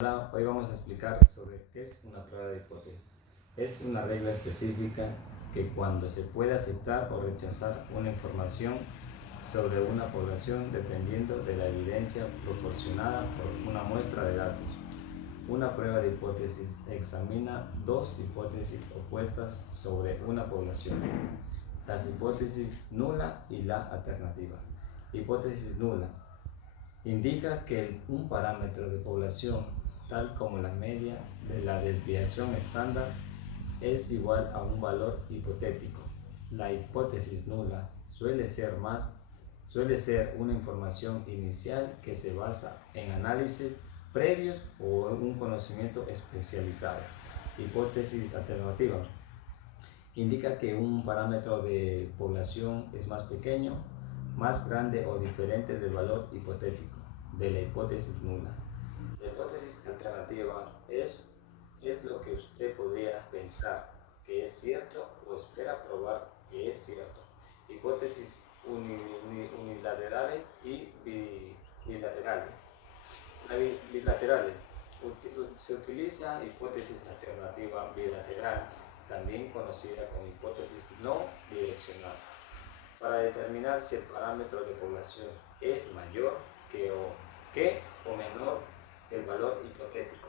Hola, hoy vamos a explicar sobre qué es una prueba de hipótesis. Es una regla específica que cuando se puede aceptar o rechazar una información sobre una población dependiendo de la evidencia proporcionada por una muestra de datos. Una prueba de hipótesis examina dos hipótesis opuestas sobre una población. Las hipótesis nula y la alternativa. Hipótesis nula indica que un parámetro de población, tal como la media de la desviación estándar, es igual a un valor hipotético. La hipótesis nula suele ser una información inicial que se basa en análisis previos o en un conocimiento especializado. Hipótesis alternativa indica que un parámetro de población es más pequeño, más grande o diferente del valor hipotético de la hipótesis nula. La hipótesis alternativa es lo que usted podría pensar que es cierto o espera probar que es cierto. Hipótesis unilaterales y bilaterales. Bilaterales. Se utiliza hipótesis alternativa bilateral, también conocida como hipótesis no direccional, para determinar si el parámetro de población es mayor que o menor que el valor hipotético.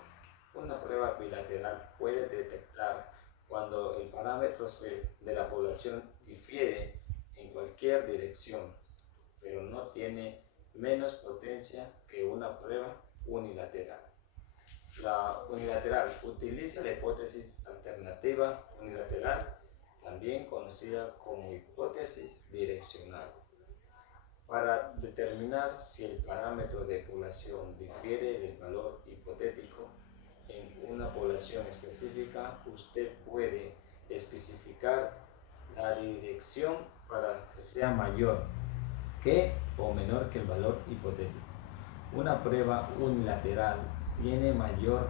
Una prueba bilateral puede detectar cuando el parámetro de la población difiere en cualquier dirección, pero no tiene menos potencia que una prueba unilateral. La unilateral utiliza la hipótesis alternativa unilateral, también conocida como hipótesis direccional, para determinar si el parámetro de población difiere del valor hipotético en una población específica. Usted puede especificar la dirección para que sea mayor que o menor que el valor hipotético. Una prueba unilateral tiene mayor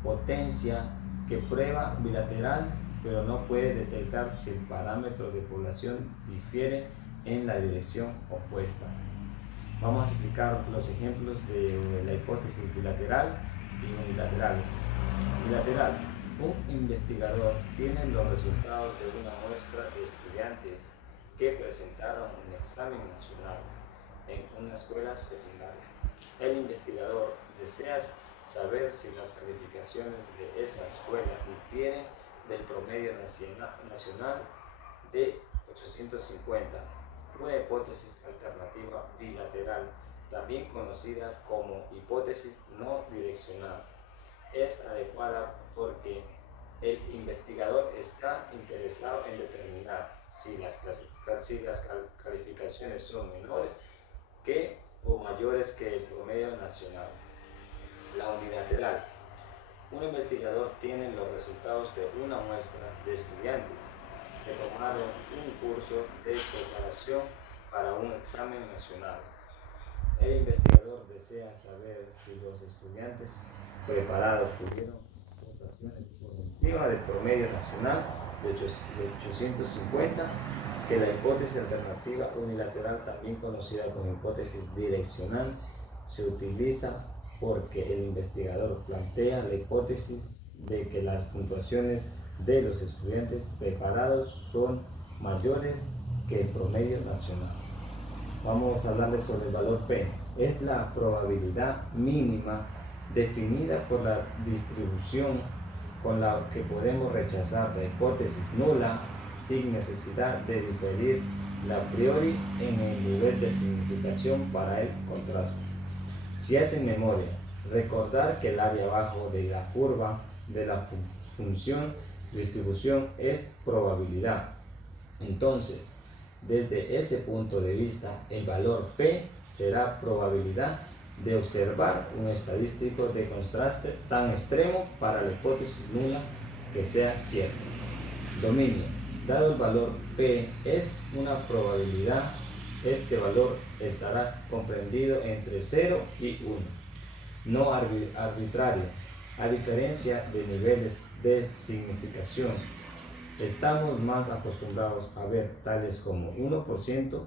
potencia que prueba bilateral, pero no puede detectar si el parámetro de población difiere en la dirección opuesta. Vamos a explicar los ejemplos de la hipótesis bilateral y unilaterales. Bilateral. Un investigador tiene los resultados de una muestra de estudiantes que presentaron un examen nacional en una escuela secundaria. El investigador desea saber si las calificaciones de esa escuela difieren del promedio nacional de 850. Una hipótesis alternativa bilateral, también conocida como hipótesis no direccional, es adecuada porque el investigador está interesado en determinar si las calificaciones son menores que o mayores que el promedio nacional. La unilateral. Un investigador tiene los resultados de una muestra de estudiantes que tomaron un curso de preparación para un examen nacional. El investigador desea saber si los estudiantes preparados tuvieron puntuaciones por encima del promedio nacional de 850, que la hipótesis alternativa unilateral, también conocida como hipótesis direccional, se utiliza porque el investigador plantea la hipótesis de que las puntuaciones de los estudiantes preparados son mayores que el promedio nacional. Vamos a hablarles sobre el valor P. Es la probabilidad mínima definida por la distribución con la que podemos rechazar la hipótesis nula sin necesidad de diferir a priori en el nivel de significación para el contraste. Si hacen memoria, recordar que el área abajo de la curva de la función distribución es probabilidad. Entonces, desde ese punto de vista, el valor P será probabilidad de observar un estadístico de contraste tan extremo para la hipótesis nula que sea cierto. Dominio. Dado el valor P es una probabilidad, este valor estará comprendido entre 0 y 1, no arbitrario. A diferencia de niveles de significación, estamos más acostumbrados a ver tales como 1%,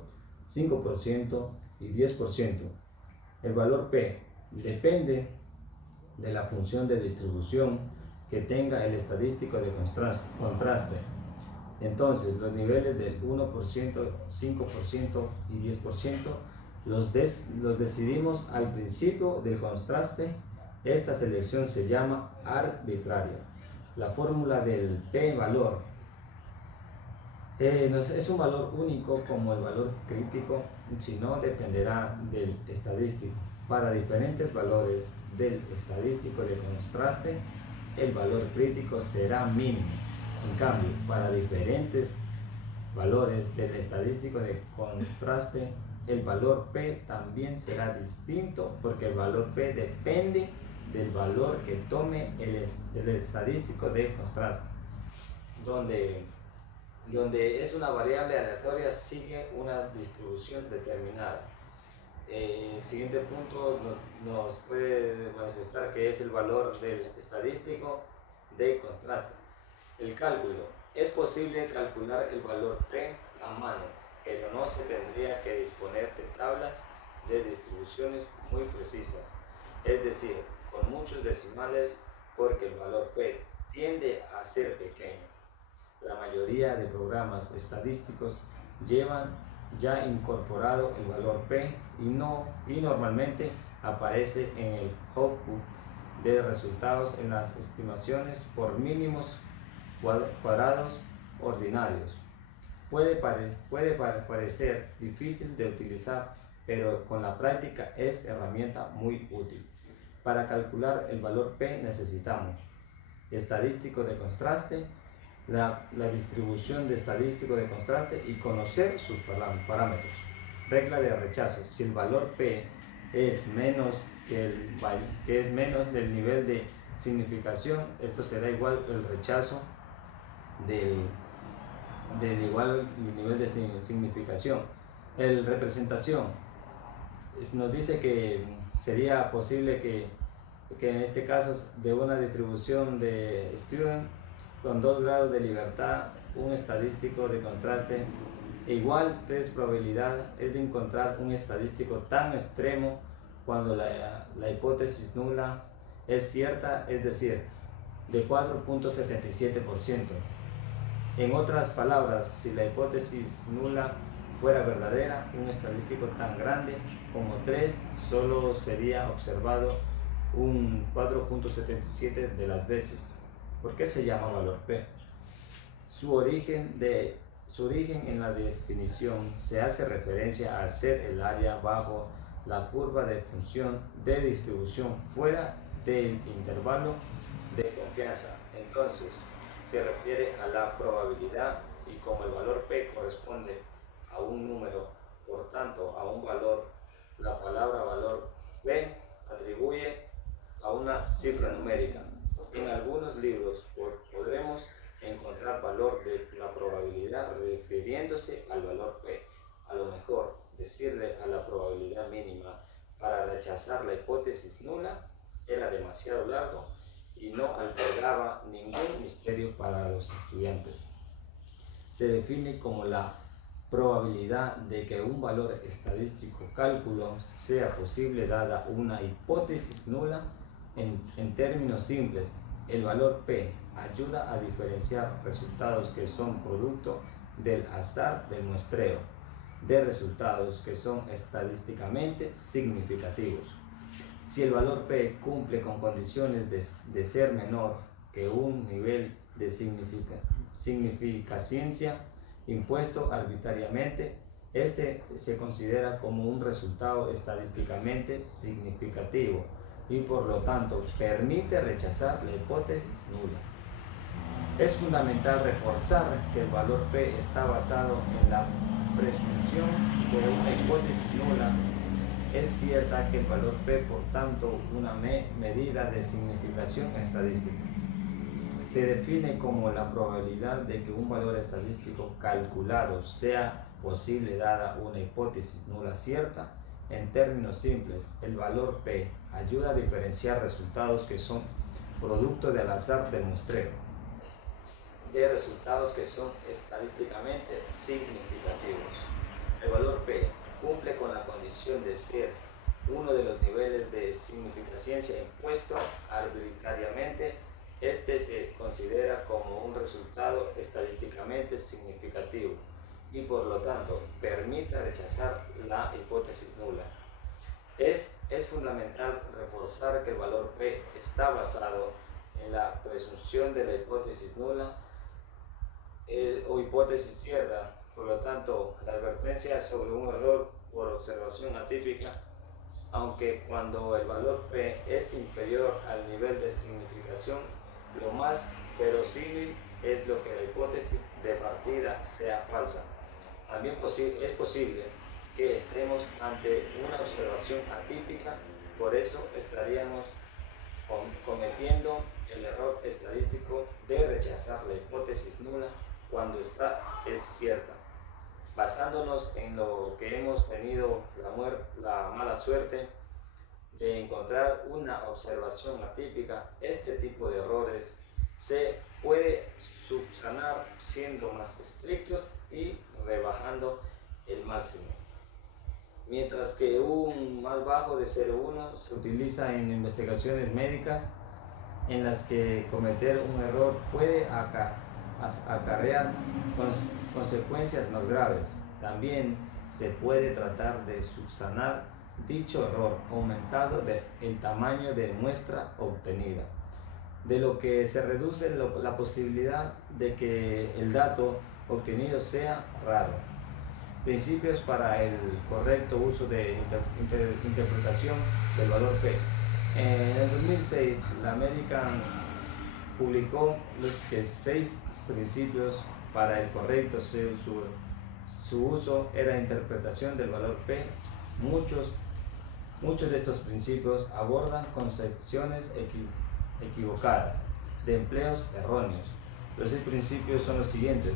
5% y 10%. El valor P depende de la función de distribución que tenga el estadístico de contraste. Entonces, los niveles del 1%, 5% y 10% los decidimos al principio del contraste. Esta selección se llama arbitraria. La fórmula del p-valor no es un valor único como el valor crítico, sino dependerá del estadístico. Para diferentes valores del estadístico de contraste, el valor crítico será mínimo. En cambio, para diferentes valores del estadístico de contraste, el valor P también será distinto, porque el valor P depende del valor que tome el estadístico de contraste. Donde es una variable aleatoria, sigue una distribución determinada. El siguiente punto nos puede manifestar que es el valor del estadístico de contraste. El cálculo. Es posible calcular el valor P a mano, pero no se tendría que disponer de tablas de distribuciones muy precisas, es decir, con muchos decimales, porque el valor P tiende a ser pequeño. La mayoría de programas estadísticos llevan ya incorporado el valor P y normalmente aparece en el output de resultados en las estimaciones por mínimos cuadrados ordinarios. Puede parecer difícil de utilizar, pero con la práctica es herramienta muy útil. Para calcular el valor P necesitamos estadístico de contraste, la distribución de estadístico de contraste y conocer sus parámetros. Regla de rechazo. Si el valor P es menos del nivel de significación, esto será igual el rechazo del igual nivel de significación. El representación nos dice que sería posible que en este caso de una distribución de Student con 2 grados de libertad, un estadístico de contraste igual 3 probabilidad es de encontrar un estadístico tan extremo cuando la hipótesis nula es cierta, es decir, de 4.77%. En otras palabras, si la hipótesis nula fuera verdadera, un estadístico tan grande como 3 solo sería observado un 4.77 de las veces. ¿Por qué se llama valor P? Su origen en la definición se hace referencia a ser el área bajo la curva de función de distribución fuera del intervalo de confianza. Entonces, se refiere a la probabilidad, y como el valor P corresponde a un número, por tanto a un valor, la palabra valor P atribuye a una cifra numérica. En algunos libros podremos encontrar valor de la probabilidad refiriéndose al valor P. A lo mejor decirle a la probabilidad mínima para rechazar la hipótesis nula era demasiado largo y no albergaba ningún misterio para los estudiantes. Se define como la probabilidad de que un valor estadístico cálculo sea posible dada una hipótesis nula. En términos simples, el valor P ayuda a diferenciar resultados que son producto del azar del muestreo de resultados que son estadísticamente significativos. Si el valor P cumple con condiciones de ser menor que un nivel de significancia impuesto arbitrariamente, este se considera como un resultado estadísticamente significativo y por lo tanto permite rechazar la hipótesis nula. Es fundamental reforzar que el valor P está basado en la presunción de una hipótesis nula. Es cierta que el valor P, por tanto, una medida de significación estadística. Se define como la probabilidad de que un valor estadístico calculado sea posible dada una hipótesis nula cierta. En términos simples, el valor P ayuda a diferenciar resultados que son producto del azar del muestreo de resultados que son estadísticamente significativos. El valor P cumple con la condición de ser uno de los niveles de significación impuesto arbitrariamente. Este se considera como un resultado estadísticamente significativo y por lo tanto permite rechazar la hipótesis nula. Es fundamental reforzar que el valor P está basado en la presunción de la hipótesis nula o hipótesis cierta. Por lo tanto, la advertencia sobre un error por observación atípica, aunque cuando el valor P es inferior al nivel de significación, lo más verosímil es lo que la hipótesis de partida sea falsa. También es posible que estemos ante una observación atípica, por eso estaríamos cometiendo el error estadístico de rechazar la hipótesis nula cuando esta es cierta. Basándonos en lo que hemos tenido la mala suerte de encontrar una observación atípica, este tipo de errores se puede subsanar siendo más estrictos y rebajando el máximo. Mientras que un más bajo de 0,1 se utiliza en investigaciones médicas en las que cometer un error puede acarrear consecuencias más graves. También se puede tratar de subsanar dicho error aumentando el tamaño de muestra obtenida, de lo que se reduce la posibilidad de que el dato obtenido sea raro. Principios para el correcto uso de interpretación del valor P. En el 2006, la American publicó los 6 principios para el correcto su uso era interpretación del valor P. Muchos de estos principios abordan concepciones equivocadas de empleos erróneos. Los 6 principios son los siguientes.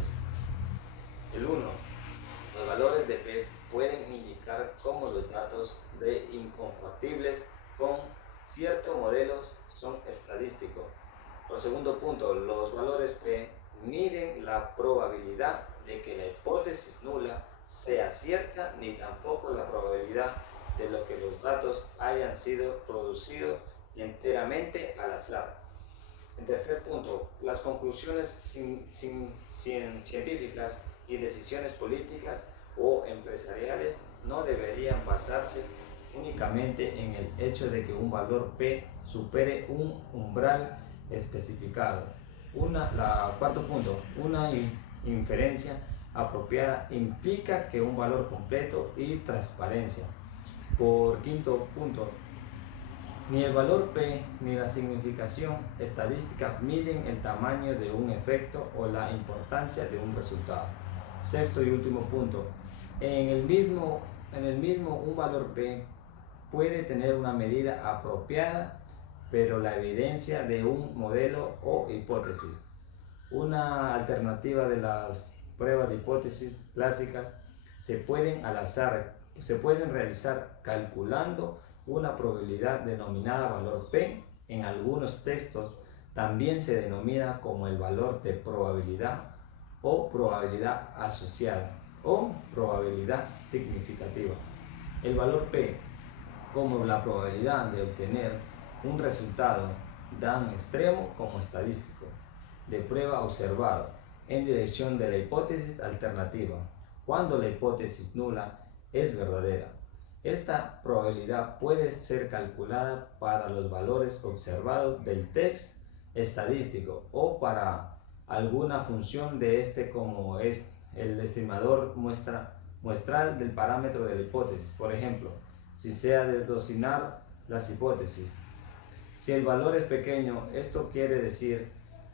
El 1. Los valores de P pueden indicar cómo los datos de incompatibles con ciertos modelos son estadísticos. Por segundo punto, los valores P miden la probabilidad de que la hipótesis nula sea cierta ni tampoco la probabilidad de lo que los datos hayan sido producidos enteramente al azar. En tercer punto, las conclusiones científicas y decisiones políticas o empresariales no deberían basarse únicamente en el hecho de que un valor P supere un umbral especificado. Cuarto punto, una inferencia apropiada implica que un valor completo y transparencia. Por quinto punto, ni el valor P ni la significación estadística miden el tamaño de un efecto o la importancia de un resultado. Sexto y último punto, en el mismo un valor P puede tener una medida apropiada, pero la evidencia de un modelo o hipótesis. Una alternativa de las pruebas de hipótesis clásicas se pueden realizar calculando una probabilidad denominada valor P. En algunos textos también se denomina como el valor de probabilidad o probabilidad asociada o probabilidad significativa. El valor P como la probabilidad de obtener un resultado tan extremo como estadístico de prueba observado en dirección de la hipótesis alternativa cuando la hipótesis nula es verdadera. Esta probabilidad puede ser calculada para los valores observados del test estadístico o para alguna función de este como es el estimador muestral del parámetro de la hipótesis. Por ejemplo, si se ha de dosinar las hipótesis. Si el valor es pequeño, esto quiere decir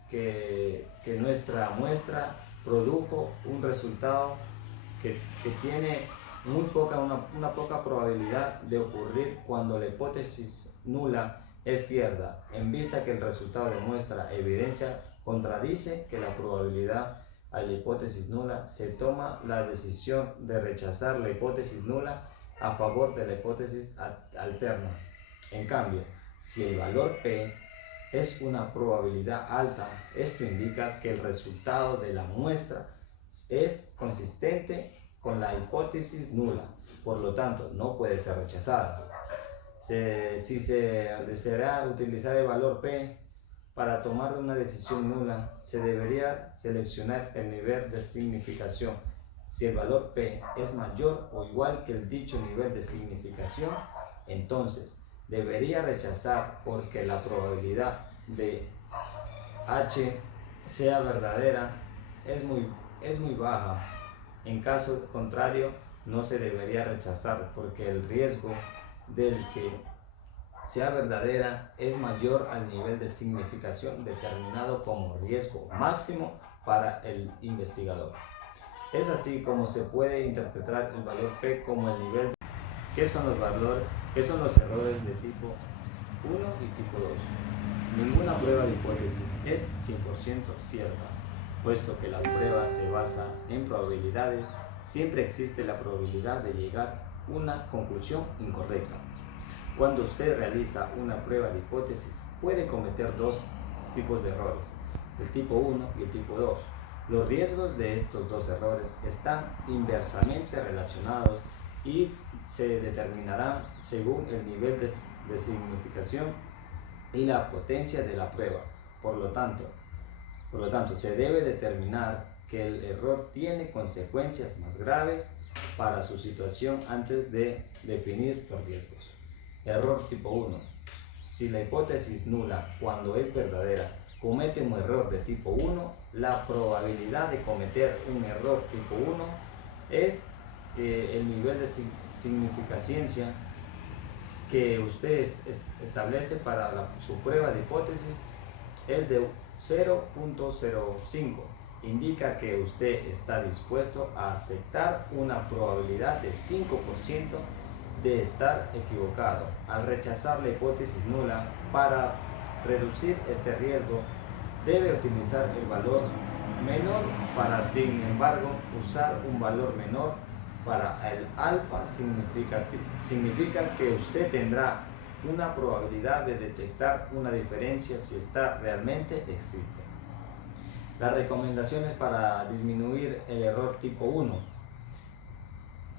que nuestra muestra produjo un resultado que tiene una poca probabilidad de ocurrir cuando la hipótesis nula es cierta, en vista que el resultado de nuestra evidencia contradice que la probabilidad a la hipótesis nula, se toma la decisión de rechazar la hipótesis nula a favor de la hipótesis alterna. En cambio, si el valor P es una probabilidad alta, esto indica que el resultado de la muestra es consistente con la hipótesis nula, por lo tanto no puede ser rechazada. Si se deseará utilizar el valor P para tomar una decisión nula, se debería seleccionar el nivel de significación. Si el valor P es mayor o igual que el dicho nivel de significación, entonces debería rechazar porque la probabilidad de H sea verdadera es muy baja. En caso contrario, no se debería rechazar porque el riesgo del que sea verdadera es mayor al nivel de significación determinado como riesgo máximo para el investigador. Es así como se puede interpretar el valor P como el nivel. ¿Qué son los errores de tipo 1 y tipo 2? Ninguna prueba de hipótesis es 100% cierta, puesto que la prueba se basa en probabilidades. Siempre existe la probabilidad de llegar a una conclusión incorrecta. Cuando usted realiza una prueba de hipótesis, puede cometer dos tipos de errores, el tipo 1 y el tipo 2. Los riesgos de estos dos errores están inversamente relacionados y se determinarán según el nivel de significación y la potencia de la prueba. Por lo tanto, se debe determinar que el error tiene consecuencias más graves para su situación antes de definir los riesgos. Error tipo 1. Si la hipótesis nula, cuando es verdadera, comete un error de tipo 1, la probabilidad de cometer un error tipo 1 es el nivel de significación que usted establece para su prueba de hipótesis es de 0.05. Indica que usted está dispuesto a aceptar una probabilidad de 5% de estar equivocado. Al rechazar la hipótesis nula, para reducir este riesgo, debe utilizar el valor menor para, sin embargo, usar un valor menor para el alfa significa que usted tendrá una probabilidad de detectar una diferencia si esta realmente existe. Las recomendaciones para disminuir el error tipo 1.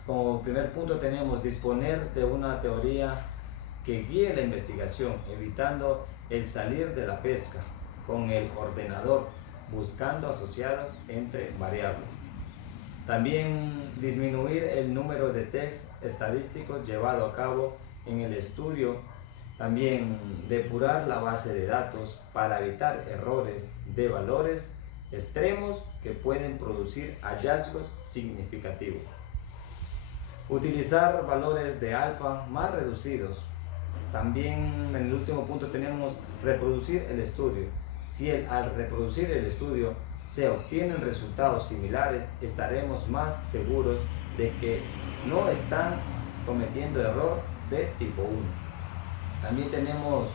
Como primer punto tenemos disponer de una teoría que guíe la investigación, evitando el salir de la pesca con el ordenador, buscando asociados entre variables. También disminuir el número de tests estadísticos llevado a cabo en el estudio. También depurar la base de datos para evitar errores de valores extremos que pueden producir hallazgos significativos. Utilizar valores de alfa más reducidos. También en el último punto tenemos reproducir el estudio. Si al reproducir el estudio se obtienen resultados similares, estaremos más seguros de que no están cometiendo error de tipo 1. También tenemos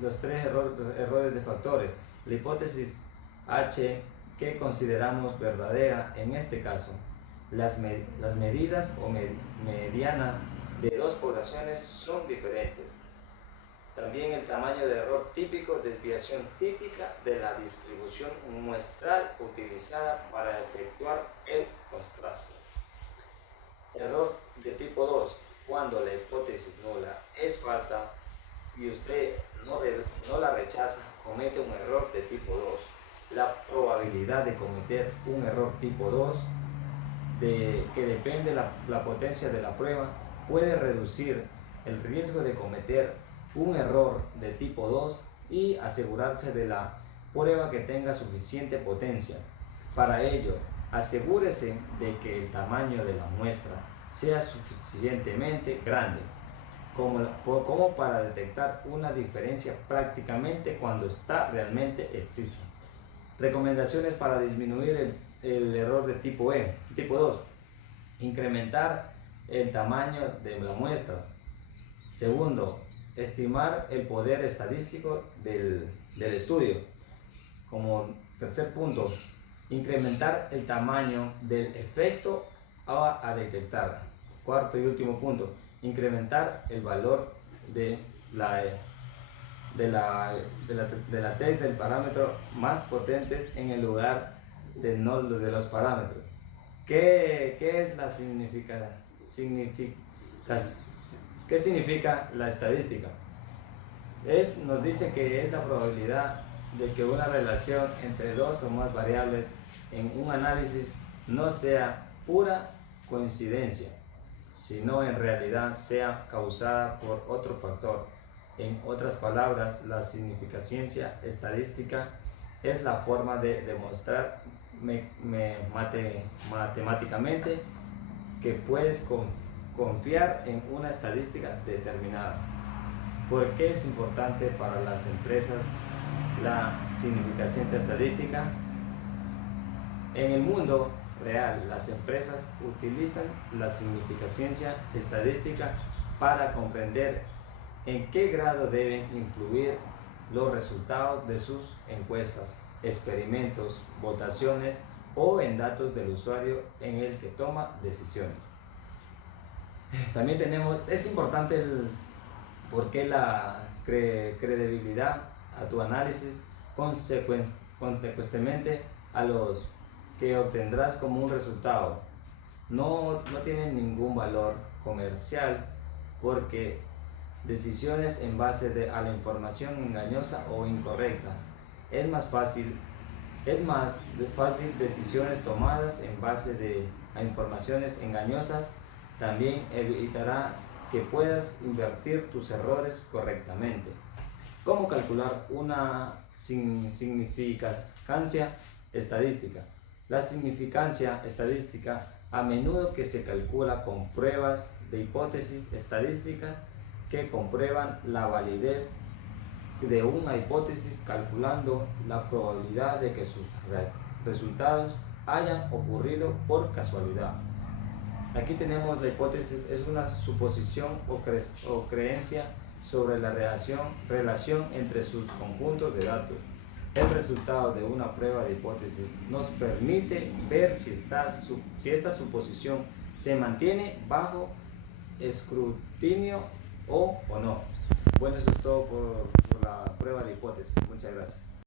los tres errores de factores. La hipótesis H que consideramos verdadera en este caso. Las medidas o medianas de dos poblaciones son diferentes. También el tamaño de error típico, desviación típica de la distribución muestral utilizada para efectuar el contraste. Error de tipo 2, cuando la hipótesis nula es falsa y usted no la rechaza, comete un error de tipo 2. La probabilidad de cometer un error tipo 2, que depende de la potencia de la prueba, puede reducir el riesgo de cometer un error de tipo 2 y asegurarse de la prueba que tenga suficiente potencia. Para ello, asegúrese de que el tamaño de la muestra sea suficientemente grande como para detectar una diferencia prácticamente cuando esta realmente existe. Recomendaciones para disminuir el error de tipo 2. Incrementar el tamaño de la muestra. Segundo, estimar el poder estadístico del estudio. Como tercer punto, incrementar el tamaño del efecto a detectar. Cuarto y último punto, incrementar el valor de la test del parámetro más potentes en el lugar de los ¿Qué significa la estadística? Nos dice que es la probabilidad de que una relación entre dos o más variables en un análisis no sea pura coincidencia, sino en realidad sea causada por otro factor. En otras palabras, la significación estadística es la forma de demostrar matemáticamente que puedes confiar en una estadística determinada. ¿Por qué es importante para las empresas la significación estadística? En el mundo real, las empresas utilizan la significación estadística para comprender en qué grado deben influir los resultados de sus encuestas, experimentos, votaciones o en datos del usuario en el que toma decisiones. También es importante por qué la credibilidad a tu análisis, consecuentemente a los que obtendrás como un resultado. No tienen ningún valor comercial porque decisiones en base a la información engañosa o incorrecta. Es más fácil decisiones tomadas en base a informaciones engañosas. También evitará que puedas invertir tus errores correctamente. ¿Cómo calcular una significancia estadística? La significancia estadística a menudo que se calcula con pruebas de hipótesis estadísticas que comprueban la validez de una hipótesis calculando la probabilidad de que sus resultados hayan ocurrido por casualidad. Aquí tenemos la hipótesis, es una suposición o creencia sobre la relación entre sus conjuntos de datos. El resultado de una prueba de hipótesis nos permite ver si esta suposición se mantiene bajo escrutinio o no. Bueno, eso es todo por la prueba de hipótesis. Muchas gracias.